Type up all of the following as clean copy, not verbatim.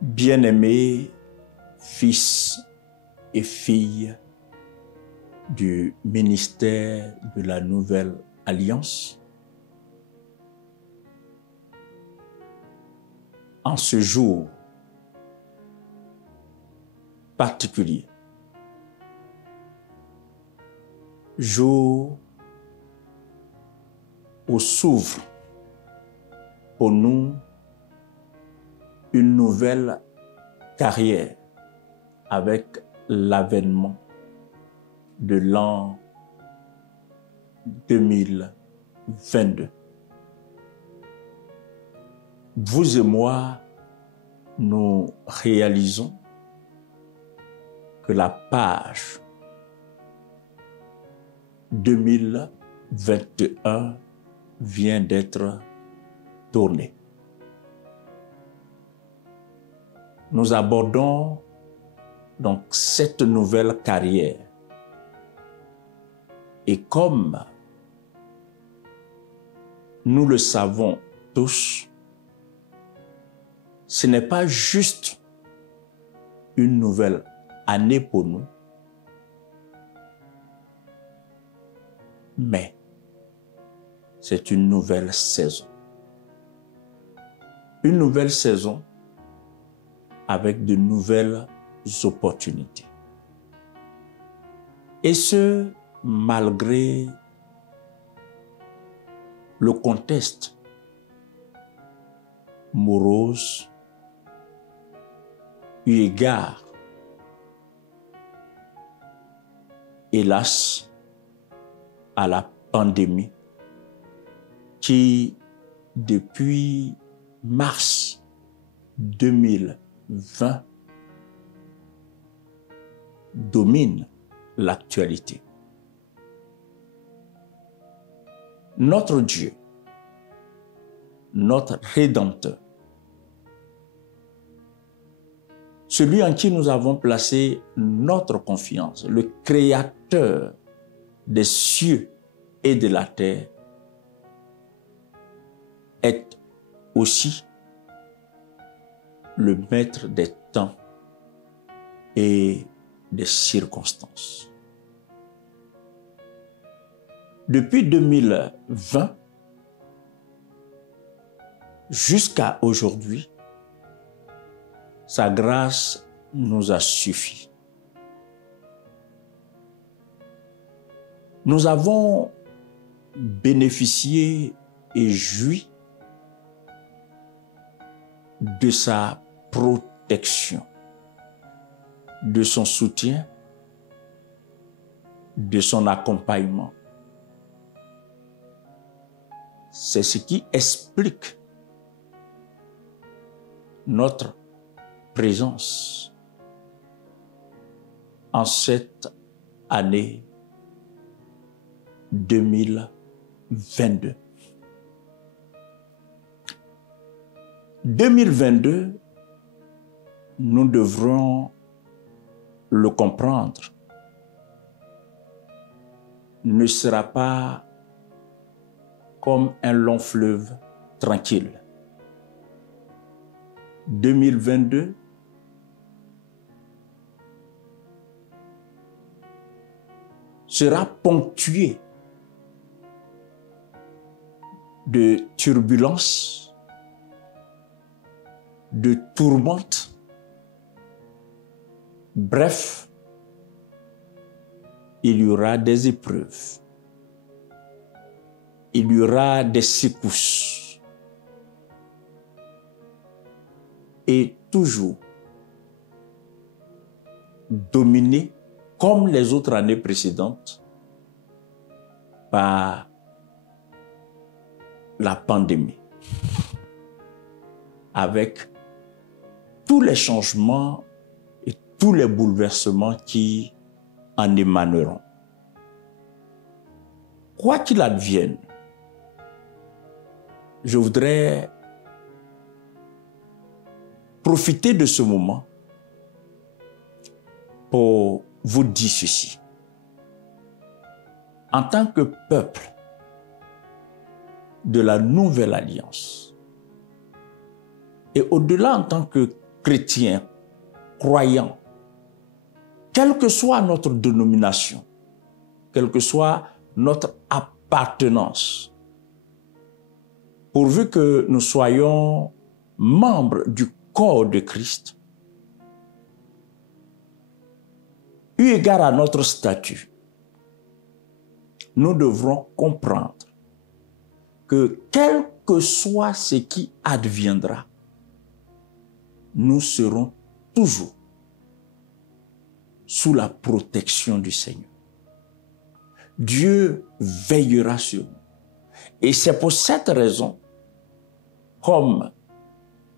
Bien-aimés fils et filles du ministère de la Nouvelle Alliance, en ce jour particulier, jour où s'ouvre pour nous une nouvelle carrière avec l'avènement de l'an 2022. Vous et moi, nous réalisons que la page 2021 vient d'être tournée. Nous abordons donc cette nouvelle carrière. Et comme nous le savons tous, ce n'est pas juste une nouvelle année pour nous, mais c'est une nouvelle saison. Une nouvelle saison avec de nouvelles opportunités. Et ce, malgré le contexte morose, eu égard, hélas, à la pandémie qui, depuis mars 2020, domine l'actualité. Notre Dieu, notre Rédempteur, celui en qui nous avons placé notre confiance, le Créateur des cieux et de la terre, est aussi le maître des temps et des circonstances. Depuis 2020 jusqu'à aujourd'hui, sa grâce nous a suffi. Nous avons bénéficié et joui de sa protection, de son soutien, de son accompagnement. C'est ce qui explique notre présence en cette année 2022. 2022, nous devrons le comprendre, ne sera pas comme un long fleuve tranquille. 2022 sera ponctué de turbulences, de tourmentes, bref, il y aura des épreuves, il y aura des secousses et toujours dominé comme les autres années précédentes par la pandémie, avec tous les changements et tous les bouleversements qui en émaneront. Quoi qu'il advienne, je voudrais profiter de ce moment pour vous dire ceci. En tant que peuple de la Nouvelle Alliance, et au-delà en tant que chrétiens, croyants, quelle que soit notre dénomination, quelle que soit notre appartenance, pourvu que nous soyons membres du corps de Christ, eu égard à notre statut, nous devrons comprendre que quel que soit ce qui adviendra, nous serons toujours sous la protection du Seigneur. Dieu veillera sur nous. Et c'est pour cette raison, comme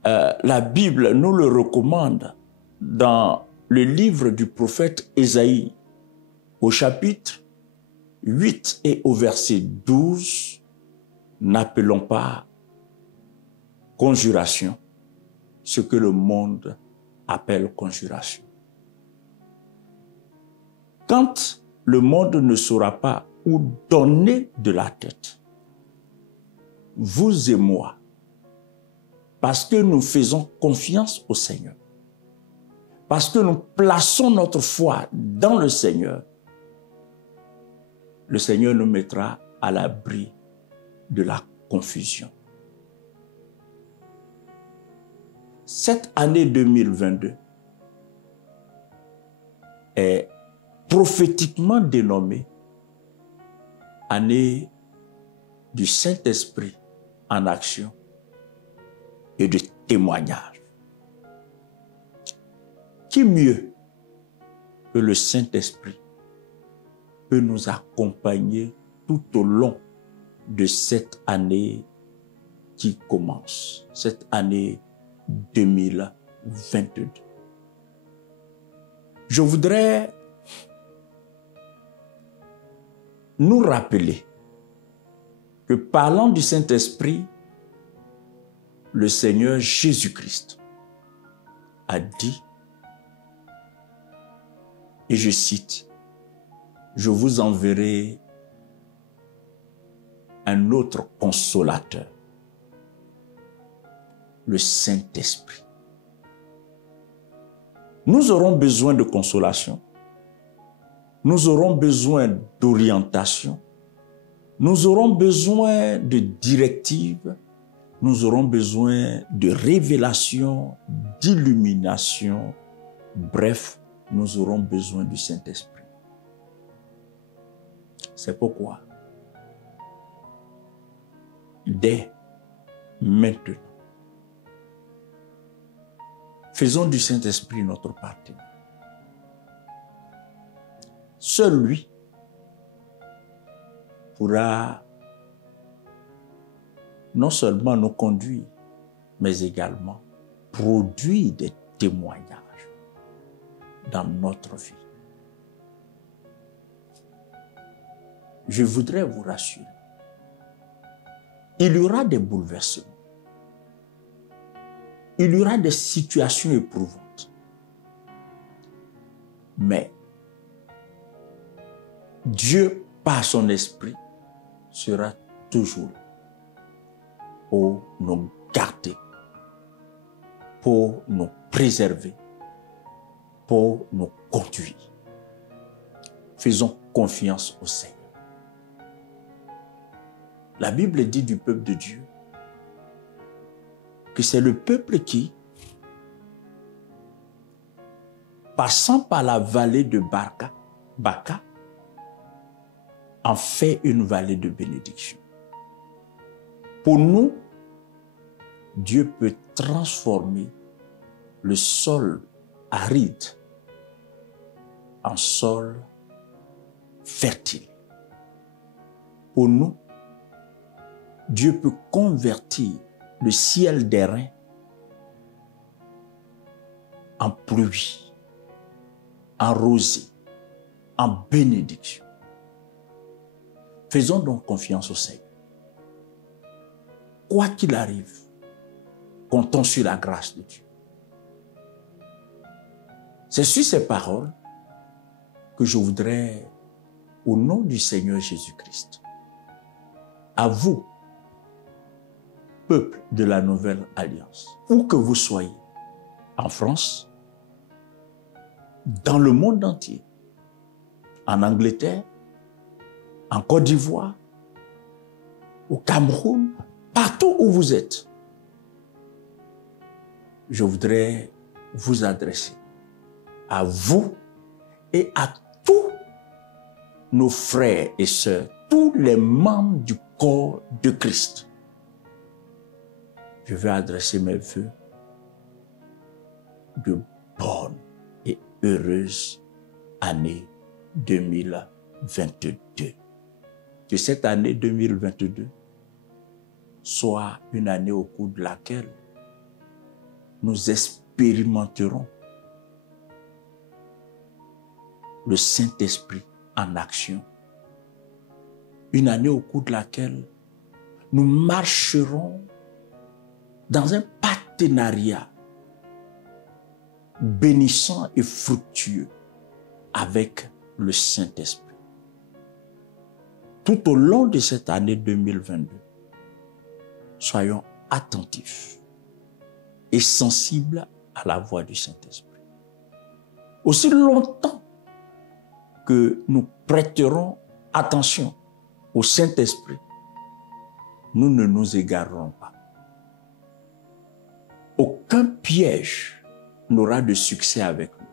la Bible nous le recommande dans le livre du prophète Ésaïe, au chapitre 8 et au verset 12, n'appelons pas conjuration ce que le monde appelle conjuration. Quand le monde ne saura pas où donner de la tête, vous et moi, parce que nous faisons confiance au Seigneur, parce que nous plaçons notre foi dans le Seigneur nous mettra à l'abri de la confusion. Cette année 2022 est prophétiquement dénommée année du Saint-Esprit en action et de témoignage. Qui mieux que le Saint-Esprit peut nous accompagner tout au long de cette année qui commence, cette année 2022. Je voudrais nous rappeler que parlant du Saint-Esprit, le Seigneur Jésus-Christ a dit, et je cite, « Je vous enverrai un autre consolateur, le Saint-Esprit. » Nous aurons besoin de consolation, nous aurons besoin d'orientation, nous aurons besoin de directives, nous aurons besoin de révélation, d'illumination, bref, nous aurons besoin du Saint-Esprit. C'est pourquoi, dès maintenant, faisons du Saint-Esprit notre partenaire. Seul lui pourra non seulement nous conduire, mais également produire des témoignages dans notre vie. Je voudrais vous rassurer. Il y aura des bouleversements. Il y aura des situations éprouvantes. Mais Dieu, par son esprit, sera toujours pour nous garder, pour nous préserver, pour nous conduire. Faisons confiance au Seigneur. La Bible dit du peuple de Dieu que c'est le peuple qui, passant par la vallée de Baca, en fait une vallée de bénédiction. Pour nous, Dieu peut transformer le sol aride en sol fertile. Pour nous, Dieu peut convertir le ciel d'airain en pluie, en rosée, en bénédiction. Faisons donc confiance au Seigneur. Quoi qu'il arrive, comptons sur la grâce de Dieu. C'est sur ces paroles que je voudrais, au nom du Seigneur Jésus-Christ, à vous, peuple de la Nouvelle Alliance, où que vous soyez, en France, dans le monde entier, en Angleterre, en Côte d'Ivoire, au Cameroun, partout où vous êtes, je voudrais vous adresser à vous et à tous nos frères et sœurs, tous les membres du corps de Christ. Je veux adresser mes vœux de bonne et heureuse année 2022. Que cette année 2022 soit une année au cours de laquelle nous expérimenterons le Saint-Esprit en action. Une année au cours de laquelle nous marcherons dans un partenariat bénissant et fructueux avec le Saint-Esprit. Tout au long de cette année 2022, soyons attentifs et sensibles à la voix du Saint-Esprit. Aussi longtemps que nous prêterons attention au Saint-Esprit, nous ne nous égarerons pas. Aucun piège n'aura de succès avec nous.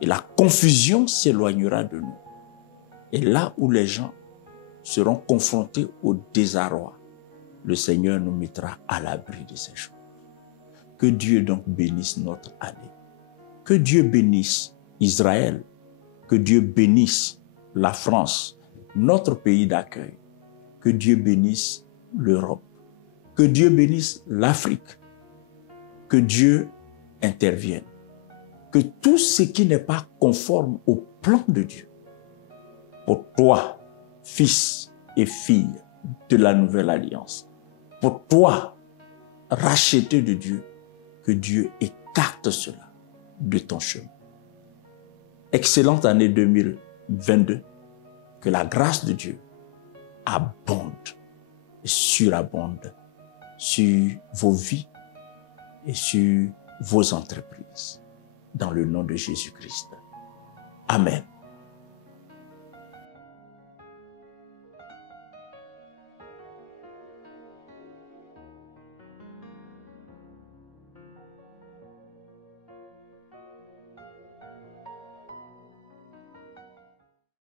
Et la confusion s'éloignera de nous. Et là où les gens seront confrontés au désarroi, le Seigneur nous mettra à l'abri de ces choses. Que Dieu donc bénisse notre année. Que Dieu bénisse Israël. Que Dieu bénisse la France, notre pays d'accueil. Que Dieu bénisse l'Europe. Que Dieu bénisse l'Afrique. Que Dieu intervienne. Que tout ce qui n'est pas conforme au plan de Dieu, pour toi, fils et fille de la nouvelle alliance, pour toi, racheté de Dieu, que Dieu écarte cela de ton chemin. Excellente année 2022, que la grâce de Dieu abonde et surabonde sur vos vies et sur vos entreprises. Dans le nom de Jésus-Christ. Amen.